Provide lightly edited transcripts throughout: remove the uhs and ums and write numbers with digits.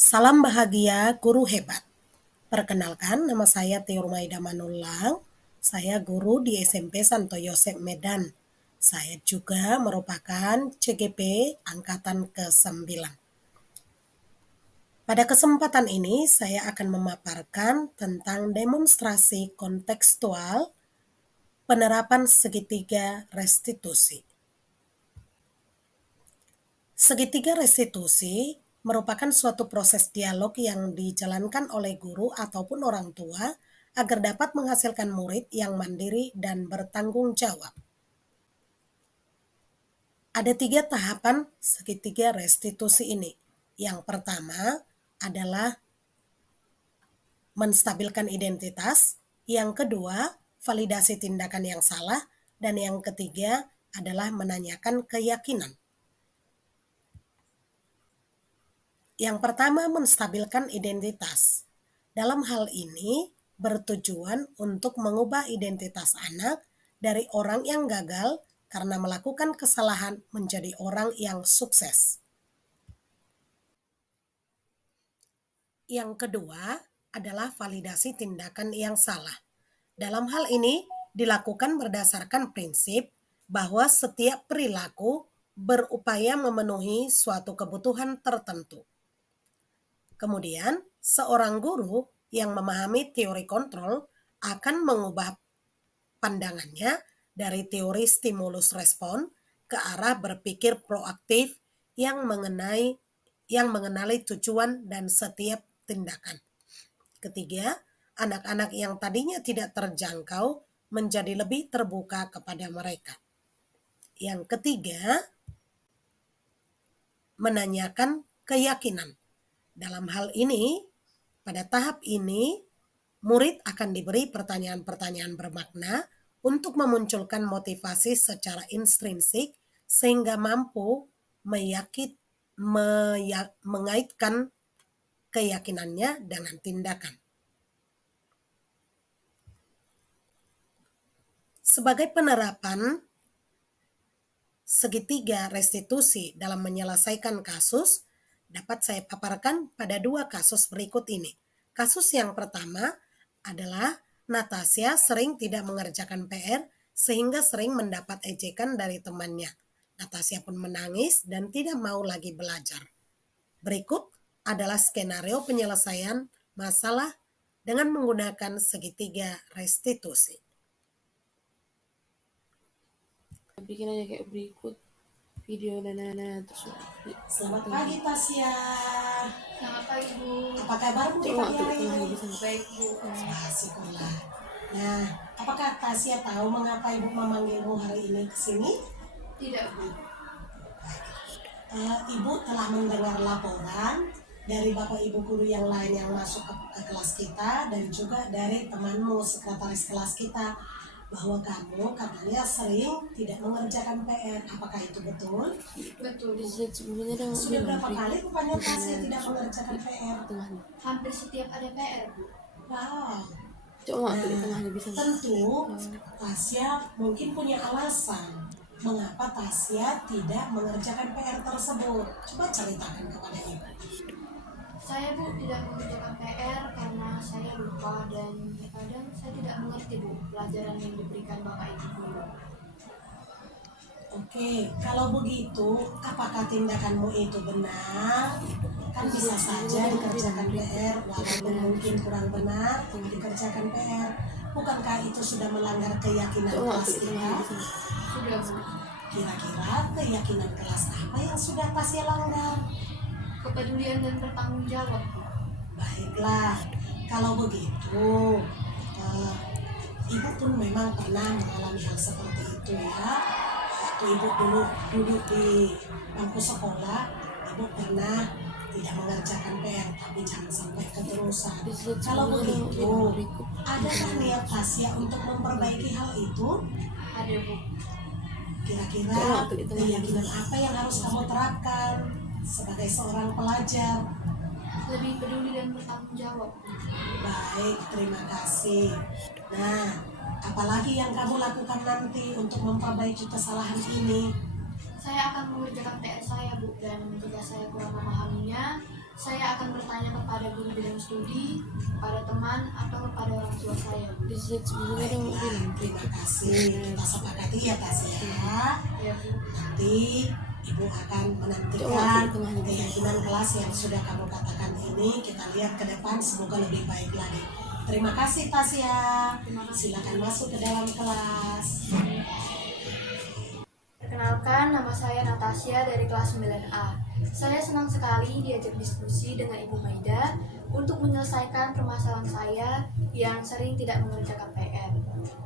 Salam bahagia guru hebat. Perkenalkan, nama saya Teo Rumaida Manulang. Saya guru di SMP Santo Yosep Medan. Saya juga merupakan CGP Angkatan ke-9. Pada kesempatan ini, saya akan memaparkan tentang demonstrasi kontekstual penerapan segitiga restitusi. Segitiga restitusi merupakan suatu proses dialog yang dijalankan oleh guru ataupun orang tua agar dapat menghasilkan murid yang mandiri dan bertanggung jawab. Ada 3 tahapan segitiga restitusi ini. Yang pertama adalah menstabilkan identitas, yang kedua validasi tindakan yang salah, dan yang ketiga adalah menanyakan keyakinan. Yang pertama, menstabilkan identitas. Dalam hal ini bertujuan untuk mengubah identitas anak dari orang yang gagal karena melakukan kesalahan menjadi orang yang sukses. Yang kedua adalah validasi tindakan yang salah. Dalam hal ini dilakukan berdasarkan prinsip bahwa setiap perilaku berupaya memenuhi suatu kebutuhan tertentu. Kemudian, seorang guru yang memahami teori kontrol akan mengubah pandangannya dari teori stimulus respon ke arah berpikir proaktif yang mengenali tujuan dan setiap tindakan. Ketiga, anak-anak yang tadinya tidak terjangkau menjadi lebih terbuka kepada mereka. Yang ketiga, menanyakan keyakinan. Dalam hal ini, pada tahap ini, murid akan diberi pertanyaan-pertanyaan bermakna untuk memunculkan motivasi secara intrinsik sehingga mampu mengaitkan keyakinannya dengan tindakan. Sebagai penerapan segitiga restitusi dalam menyelesaikan kasus, dapat saya paparkan pada 2 kasus berikut ini. Kasus yang pertama adalah Natasha sering tidak mengerjakan PR sehingga sering mendapat ejekan dari temannya. Natasha pun menangis dan tidak mau lagi belajar. Berikut adalah skenario penyelesaian masalah dengan menggunakan segitiga restitusi. Bikin aja kayak berikut video dan terus. Selamat pagi Tasya. Selamat pagi Bu. Apa kabarmu di pagi hari ini? Baik Bu. Syukurlah. Nah, apakah Tasya tahu mengapa Ibu memanggilmu hari ini ke sini? Tidak Bu. Ibu telah mendengar laporan dari Bapak Ibu guru yang lain yang masuk ke kelas kita dan juga dari temanmu sekretaris kelas kita bahwa kamu katanya sering tidak mengerjakan PR. Apakah itu betul? Betul. Sudah berapa kali rupanya Tasya tidak mengerjakan PR? Hampir setiap ada PR Bu. Wow. Coba tengahnya bisa. Tentu Tasya mungkin punya alasan mengapa Tasya tidak mengerjakan PR tersebut. Coba ceritakan kepada Ibu. Saya Bu tidak mengerjakan PR karena saya lupa dan kadang saya tidak mengerti Bu pelajaran yang diberikan Bapak Ibu guru. Oke, kalau begitu apakah tindakanmu itu benar? Kan bisa saja dikerjakan PR walaupun mungkin kurang benar dikerjakan PR. Bukankah itu sudah melanggar keyakinan kelas kita? Sudah Bu. Kira-kira keyakinan kelas apa yang sudah Tasya langgar? Kepedulian dan bertanggung jawab Bu. Baiklah, kalau begitu Ibu pun memang pernah mengalami hal seperti itu ya. Waktu Ibu dulu duduk di bangku sekolah, Ibu pernah tidak mengerjakan PR, tapi jangan sampai keterusan. Kalau begitu, adakah niat Tasya untuk memperbaiki hal itu? Ada Bu. Kira-kira keyakinan apa yang harus kamu terapkan sebagai seorang pelajar? Lebih peduli dan bertanggung jawab. Baik, terima kasih. Nah, apalagi yang kamu lakukan nanti untuk memperbaiki kesalahan ini? Saya akan mengerjakan PR saya Bu dan jika saya kurang memahaminya, saya akan bertanya kepada guru bidang studi, kepada teman, atau kepada orang tua saya, Bu. Di slide sebelumnya dia mau bilang. Terima kasih. Kita sepakati ya Tasya. Ya, Bu. Nanti Ibu akan Coba menantikan di tengahnya. keyakinan kelas yang sudah kamu katakan ini. Kita lihat ke depan semoga lebih baik lagi. Terima kasih Tasya. Terima kasih. Silakan masuk ke dalam kelas. Perkenalkan, nama saya Natasha dari kelas 9A. Saya senang sekali diajak diskusi dengan Ibu Maida untuk menyelesaikan permasalahan saya yang sering tidak mengerjakan PR.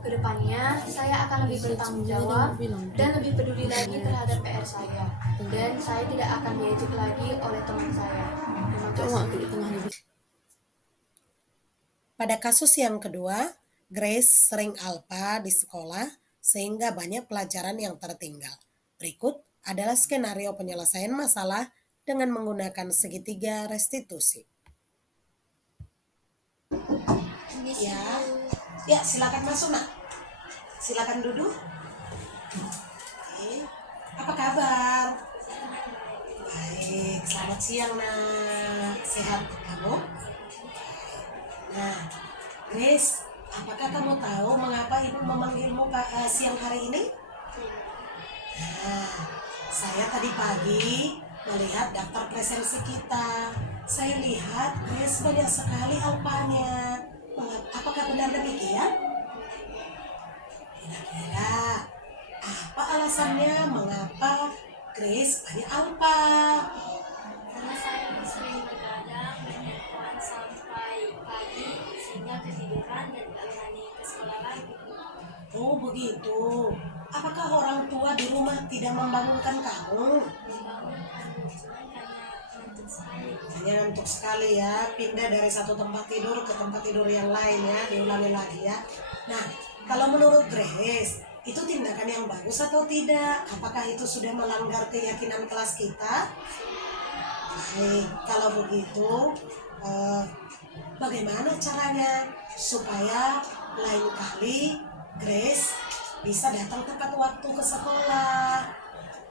Kedepannya, saya akan lebih bertanggung jawab dan lebih peduli lagi terhadap PR saya. Dan saya tidak akan diejek lagi oleh teman saya. Terima Coba kasih. di tengahnya. Pada kasus yang kedua, Grace sering alpa di sekolah sehingga banyak pelajaran yang tertinggal. Berikut adalah skenario penyelesaian masalah dengan menggunakan segitiga restitusi. Ya, silakan masuk nak. Silakan duduk. Oke. Apa kabar? Baik, selamat siang nak. Sehat kamu? Nah, Grace, apakah kamu tahu mengapa ibu memanggilmu siang hari ini? Nah, saya tadi pagi melihat daftar presensi kita. Saya lihat Grace banyak sekali alpanya. Apakah benar demikian? Kira-kira apa alasannya mengapa Grace banyak alpa? Karena saya sering begadang dan nelpon sampai pagi sehingga ketiduran dan gak berani ke sekolah lagi. Oh begitu. Apakah orang tua di rumah tidak membangunkan kamu? Membangunkan cuman karena ngantuk sekali. Hanya ngantuk sekali ya, pindah dari satu tempat tidur ke tempat tidur yang lain ya, diulangi lagi ya. Nah, kalau menurut Grace, itu tindakan yang bagus atau tidak? Apakah itu sudah melanggar keyakinan kelas kita? Baik, kalau begitu, bagaimana caranya supaya lain kali Grace bisa datang tepat waktu ke sekolah?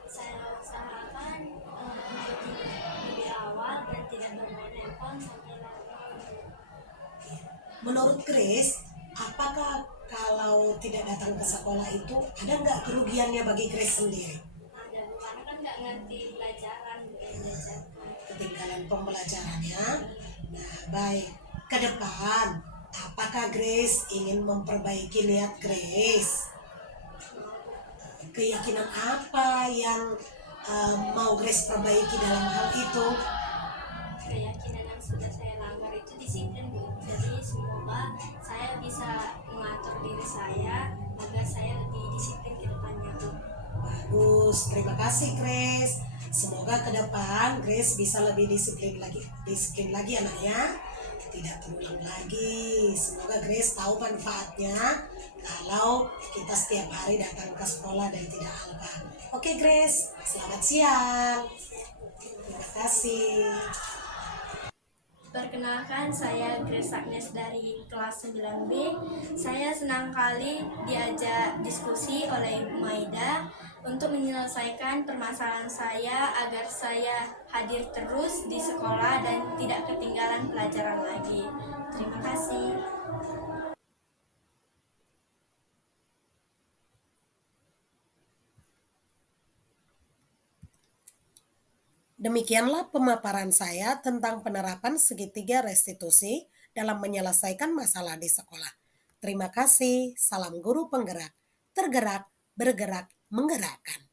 Saya usahakan untuk tidur lebih awal dan tidak bermain handphone sampai larut. Menurut Grace, apakah kalau tidak datang ke sekolah itu ada nggak kerugiannya bagi Grace sendiri? Ada bukan kan nggak ngerti pelajaran bukan belajar. Ketinggalan pembelajarannya. Nah, baik. Ke depan, apakah Grace ingin memperbaiki niat Grace? Keyakinan apa yang mau Grace perbaiki dalam hal itu? Keyakinan yang sudah saya langgar itu disiplin, Bu. Jadi semoga saya bisa mengatur diri saya agar saya lebih disiplin ke depannya, Bu. Bagus, terima kasih Grace. Semoga ke depan Grace bisa lebih disiplin lagi anaknya. Tidak terulang lagi. Semoga Grace tahu manfaatnya kalau kita setiap hari datang ke sekolah dan tidak alpa. Oke Grace, selamat siang. Terima kasih. Perkenalkan, saya Grace Agnes dari kelas 9B. Saya senang kali diajak diskusi oleh Ibu Maida untuk menyelesaikan permasalahan saya agar saya hadir terus di sekolah dan tidak ketinggalan pelajaran lagi. Terima kasih. Demikianlah pemaparan saya tentang penerapan segitiga restitusi dalam menyelesaikan masalah di sekolah. Terima kasih, salam guru penggerak, tergerak, bergerak, menggerakkan.